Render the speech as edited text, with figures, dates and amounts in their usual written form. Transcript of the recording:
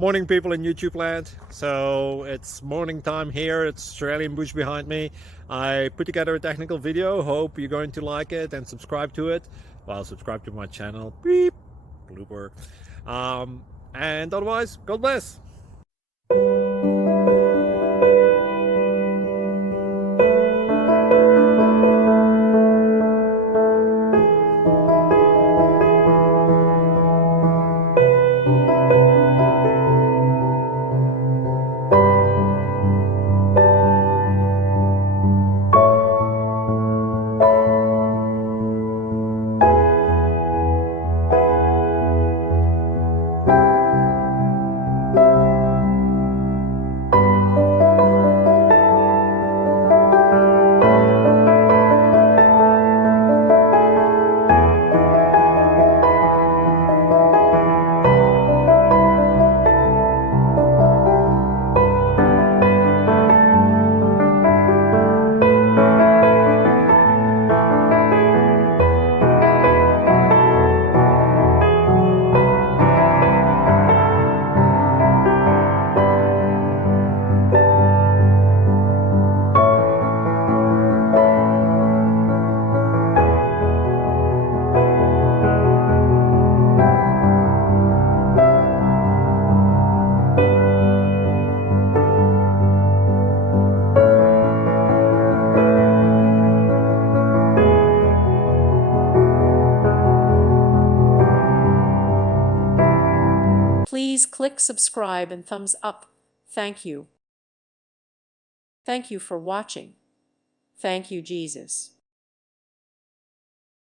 Morning, people in YouTube land. So it's morning time here. It's Australian bush behind me. I put together a technical video. Hope you're going to like it and subscribe to it. Well, subscribe to my channel. Beep. Blooper. And otherwise, God bless. Please click subscribe and thumbs up. Thank you. Thank you for watching. Thank you, Jesus.